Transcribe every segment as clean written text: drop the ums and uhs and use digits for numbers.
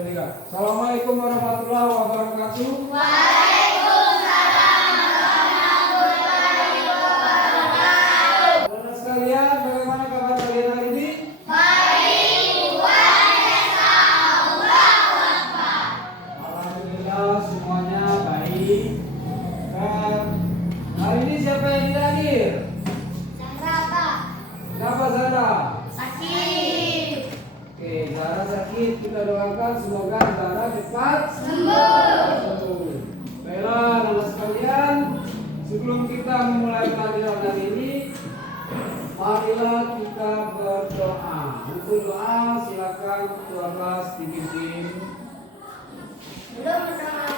Assalamualaikum warahmatullahi wabarakatuh. Waalaikumsalam warahmatullahi wabarakatuh. Saudara sekalian, bagaimana kabar kalian hari ini? Baik, Tuhan Esa, Allahu Akbar. Alhamdulillah semuanya baik. Dan hari ini siapa yang tidak hadir? Sangrata. Siapa Zara? Sakit. Oke, Zara sakit. Kita doakan semoga Zara cepat Sembuh. Baiklah, anak sekalian, sebelum kita memulai pelajaran hari ini, marilah kita berdoa. Untuk doa, silakan ketua kelas dipimpin. Belum berdoa.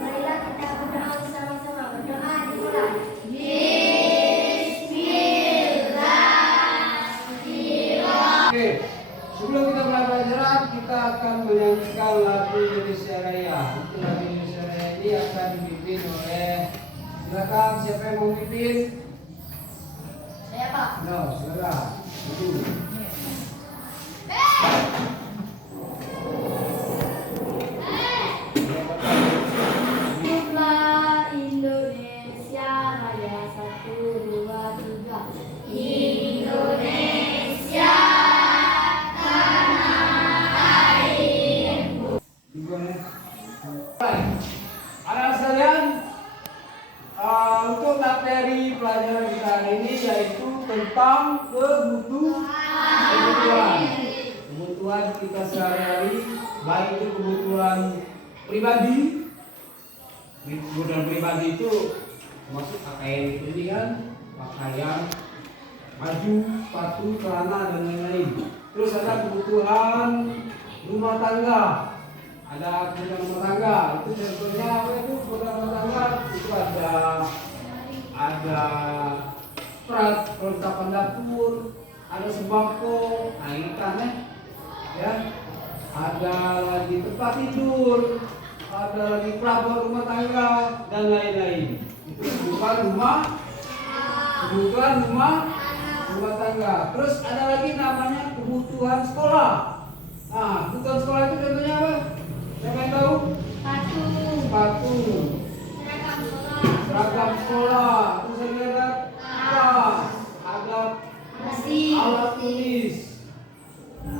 Marilah kita berdoa bersama-sama. Berdoa dimulai. Oke, sebelum kita mulai pelajaran, kita akan menyanyikan lagu Indonesia Raya. Untuk lagu Indonesia Raya ini akan dipimpin oleh, silakan siapa yang mau pimpin? Saya Pak. No, silakan. Maju. Hiduplah Indonesia Raya 1, 2, 3. Indonesia tanah airku. Gimana? Baik. Anak sekalian, untuk materi pelajaran kita hari ini yaitu tentang kebutuhan kita sehari-hari, baik itu kebutuhan pribadi. Kebutuhan pribadi itu maksud pakaian itu ini kan, pakaian, baju, sepatu, celana dan lain-lain. Terus ada kebutuhan rumah tangga. Ada kebutuhan rumah tangga. Itu contohnya apa itu kebutuhan rumah tangga? Itu ada perlengkapan dapur, ada sembako, nah ini kan ya. Ada lagi tempat tidur, ada lagi perabot rumah tangga dan lain-lain. Itu kebutuhan rumah tangga. Terus ada lagi namanya kebutuhan sekolah. Nah, kebutuhan sekolah itu contohnya apa? Siapa yang tahu? Sepatu, seragam sekolah, terus ada tas, ada alat tulis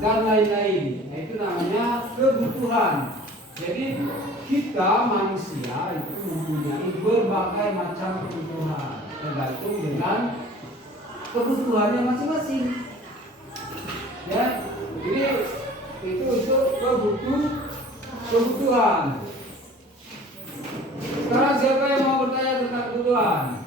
dan lain-lain. Nah, itu namanya kebutuhan. Jadi kita manusia itu mempunyai berbagai macam kebutuhan tergantung dengan kebutuhannya masing-masing. Ya, jadi itu untuk kebutuhan. Sekarang siapa yang mau bertanya tentang kebutuhan?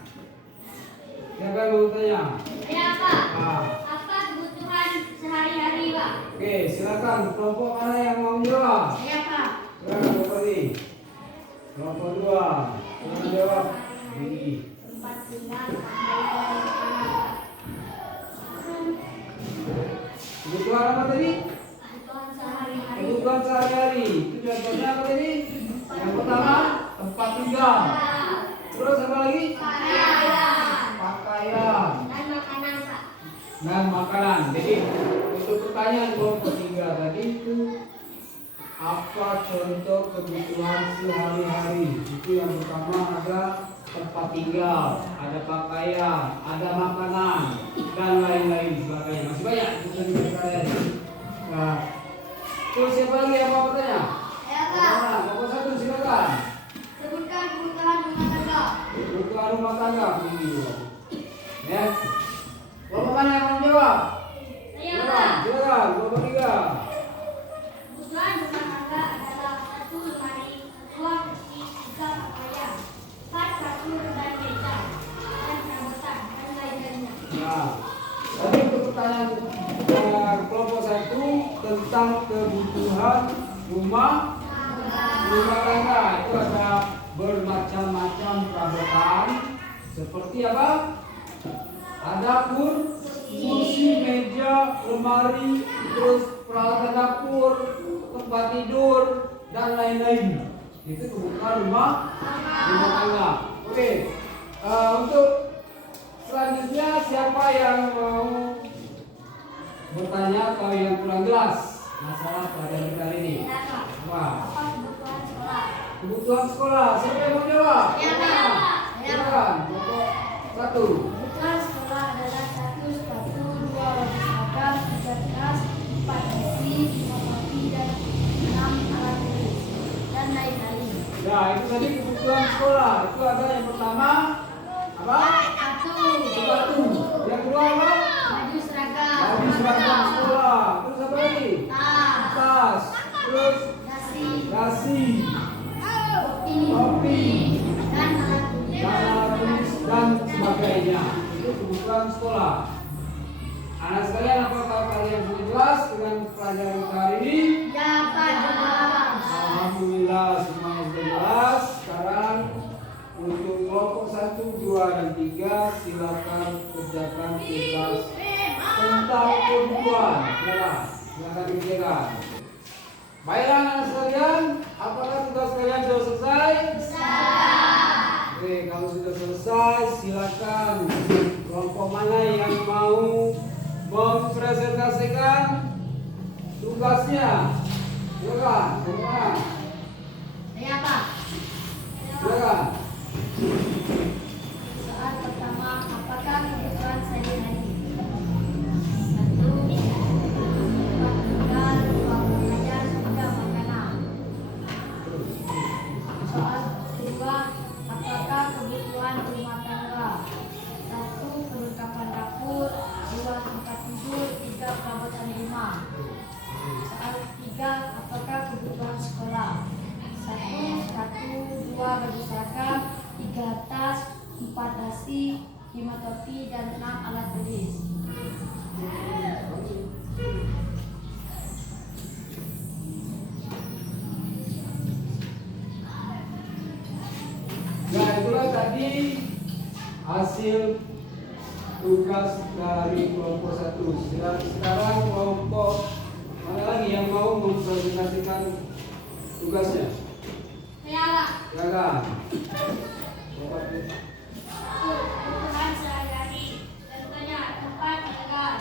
Siapa yang mau bertanya? Ya Pak. Ah. Apa kebutuhan sehari-hari Pak? Oke, silakan kelompok mana yang mau menjawab? Saya Pak. Silakan kelompok ini. Kelompok 2. Silakan jawab. Ini. Tempat tinggal pakaian anak. Kebutuhan apa tadi? Kebutuhan sehari-hari. Kebutuhan sehari-hari. Itu contohnya apa tadi? Yang pertama, tempat tinggal. Terus apa lagi? Pakaian. Dan makanan Pak. Dan makanan. Jadi untuk pertanyaan kelompok 3 tadi itu apa contoh kebutuhan sehari-hari? Itu yang pertama ada tempat tinggal, ada pakaian, ada makanan dan lain-lain sebagainya. Masih banyak kebutuhan sehari-hari. Nah, terus siapa lagi yang mau bertanya? Ya Pak. Nomor 1 silakan. Sebutkan kebutuhan rumah tangga. Kebutuhan rumah tangga. Ya. Kelompok mana yang mau menjawab? Saya Pak. Silakan. Kelompok 3. Kebutuhan rumah tangga adalah 1 lemari, 2 kursi, 3 pakaian, 4 kasur dan meja, dan perabotan dan lain-lainnya. Nah, tadi untuk pertanyaan kelompok 1 tentang kebutuhan rumah tangga itu ada bermacam-macam perabotan seperti apa? Ada kursi, meja, lemari, terus peralatan dapur, tempat tidur dan lain-lain. Itu kebutuhan rumah tangga. Oke, untuk selanjutnya siapa yang mau bertanya atau yang kurang jelas? masalah pelajaran kali ini. Pertama, Wah, apa kebutuhan sekolah? kebutuhan sekolah. Siapa yang mau jawab? Ya, Pak. Silakan. Kelompok 1. Kebutuhan sekolah adalah 1 sepatu, 2 baju seragam, 3 tas, 4 buku, 5 topi, dan 6 alat tulis dan lain-lain. Ya, itu tadi kebutuhan sekolah. Itu ada yang pertama apa? Sepatu. Yang kedua apa? Baju seragam. Baju seragam sekolah. Terus apa lagi? Tas. Terus dasi, topi, Dan alat tulis. alat tulis dan sebagainya. Itu kebutuhan sekolah. Anak sekalian, apakah kalian sudah jelas dengan pelajaran hari ini? Ya, Pak. Alhamdulillah semuanya sudah jelas. Sekarang untuk kelompok 1, 2, dan 3 silakan kerjakan tugas tentang kebutuhan. Silakan dikerjakan. Baiklah anak sekalian, apakah tugas kalian sudah selesai? Oke, kalau sudah selesai silakan kelompok mana yang mau mempresentasikan tugasnya. Silakan, semua. Ya, Pak. Silakan. Soal pertama, apakah kebutuhan sehari-hari? 1. Tempat tinggal, ruang belajar, hingga makanan. Soal kedua, apakah kebutuhan rumah tangga? 1. Perlengkapan dapur, 2. Tempat tidur, 3. perabotan rumah. Soal ketiga, apakah kebutuhan sekolah? 1. sepatu, 2. baju seragam, 3. tas, 4. dasi, 5. topi, dan 6. alat tulis. Nah, itulah tadi hasil tugas dari kelompok 1. Sekarang kelompok mana lagi yang mau mempresentasikan tugasnya? Silakan. Kebutuhan sehari-hari, contohnya tempat tinggal,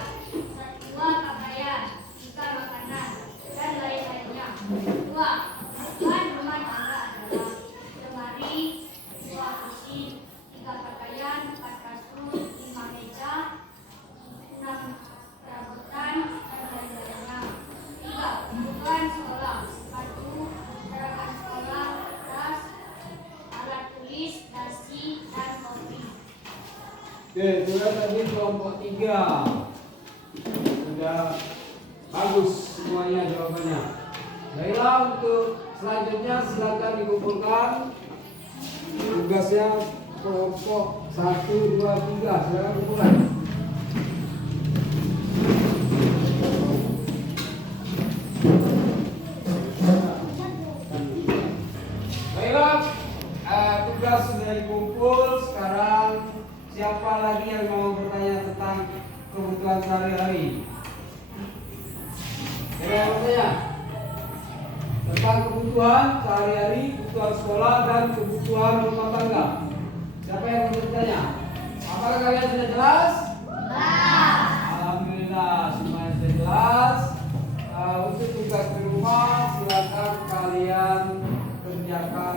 2. pakaian, 3. makanan, dan lain-lainnya. 2. Kebutuhan rumah tangga adalah lemari, 2. kursi, 3. pakaian, 4. kasur, 5. meja, 6. perabotan, dan lain-lainnya. 3. Kebutuhan sekolah, sepatu, seragam sekolah, tas, alat tulis, dasi, dan topi. Oke, sudah tadi kelompok 3. Sudah bagus semuanya jawabannya. Baiklah, untuk selanjutnya silakan dikumpulkan tugasnya kelompok 1, 2, 3. Silakan kumpulkan. Baiklah, tugas sudah dikumpul. Sekarang siapa lagi yang mau bertanya tentang kebutuhan sehari-hari? Ada yang bertanya tentang kebutuhan sehari-hari, kebutuhan sekolah, dan kebutuhan rumah tangga? Siapa yang mau bertanya? Apakah kalian sudah jelas? Alhamdulillah semuanya sudah jelas. Untuk tugas di rumah silakan kalian kerjakan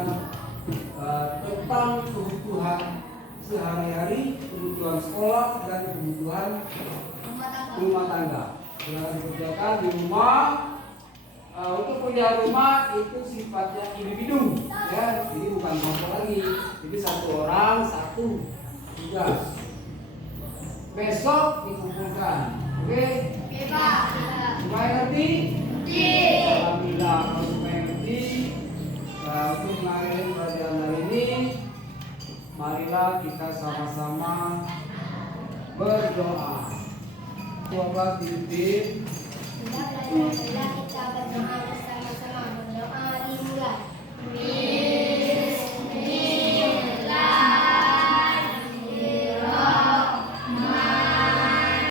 tentang kebutuhan sehari-hari, kebutuhan sekolah, dan kebutuhan rumah tangga. Silakan dikerjakan di rumah. Untuk punya rumah itu sifatnya individu, ya, jadi bukan kelompok lagi. Jadi satu orang satu tugas. Besok dikumpulkan, oke? Supaya ngerti? Alhamdulillah, kalau supaya ngerti. Untuk mengakhiri pelajaran hari ini, marilah kita sama-sama berdoa. Semoga titik Kita berdoa.